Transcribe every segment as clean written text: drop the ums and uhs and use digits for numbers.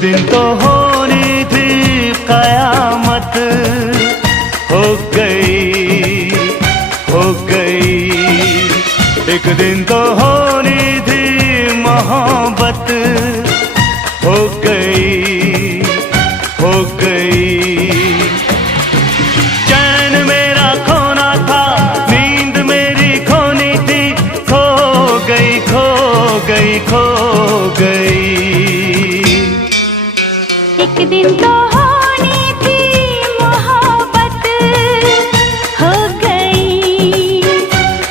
दिन तो होनी थी कयामत, हो गई, हो गई। एक दिन तो होनी थी मोहब्बत, हो गई, हो गई। चैन मेरा खोना था, नींद मेरी खोनी थी, खो गई, खो गई, खो गई। एक दिन तो होनी थी मोहब्बत, हो गई,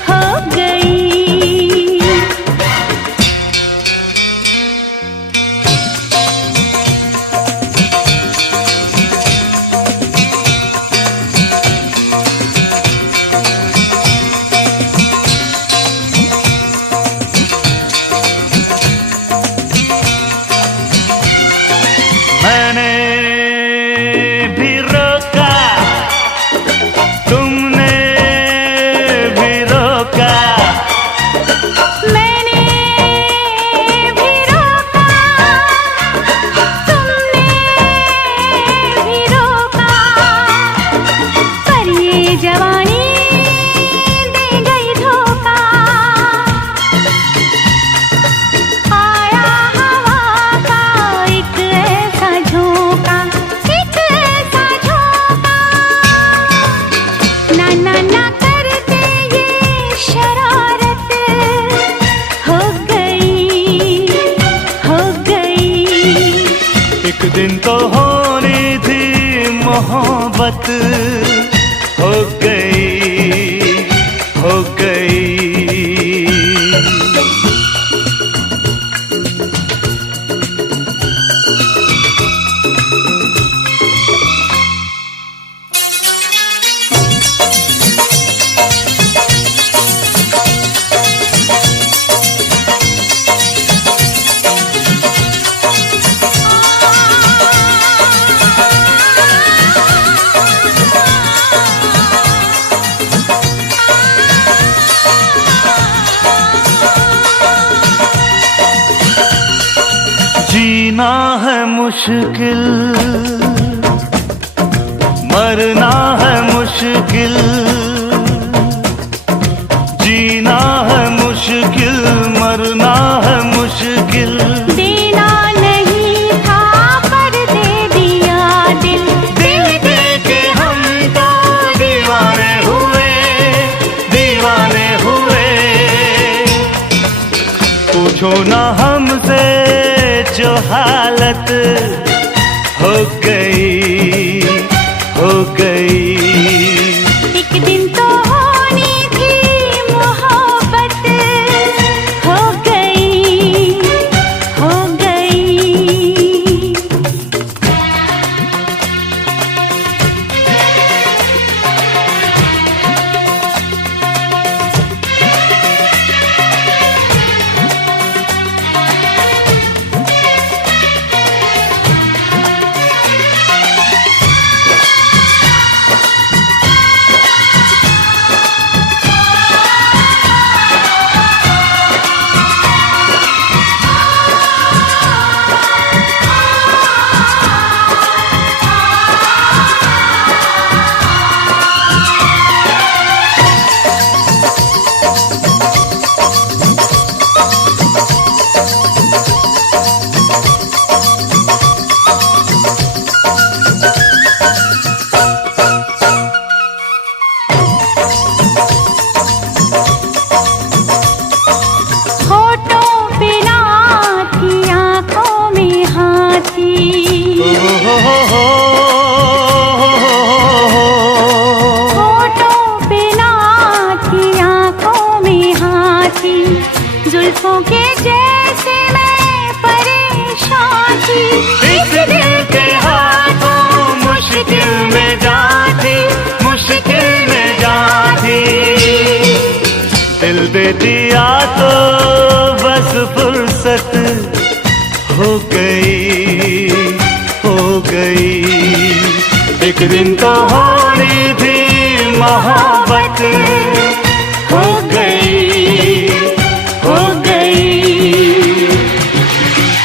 हो गई। मैंने भी रोका, तुमने भी रोका, मैंने भी रोका, तुमने भी रोका, पर ये जवानी दे गई धोखा। आया हवा का एक ऐसा झोंका, एक ऐसा झोंका। ना ना ना करते ये शरारत, हो गई, हो गई। एक दिन तो होनी थी मोहब्बत, हो गई, हो गई। जीना है मुश्किल, मरना है मुश्किल। जीना है मुश्किल, मरना है मुश्किल। देना नहीं था पर दे दिया दिल, दिल दे के हम तो दीवाने हुए, दीवाने हुए। पूछो ना हमसे जो हालत हो गई, हो गई। एक दिन तो होनी थी मोहब्बत, हो गई, हो गई। होठों पे ना थी, आँखों में हाँ थी, होठों पे ना थी, आँखों में हाँ थी। जुल्फों के जैसे मैं परेशान थी, इस दिल के हाथों मुश्किल में जाती, मुश्किल में जाती। दिल दे दिया तो बस फुर्सत हो गई, हो गई। एक दिन तो होनी थी मोहब्बत, हो गई, हो गई।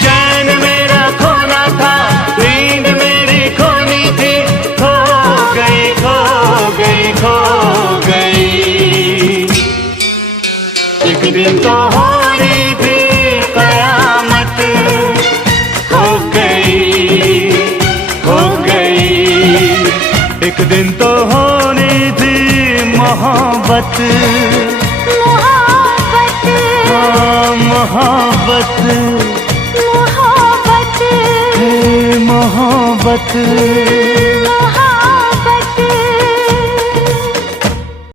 चैन मेरा खोना था, मोहब्बत मोहब्बत हाँ मोहब्बत मोहब्बत हे मोहब्बत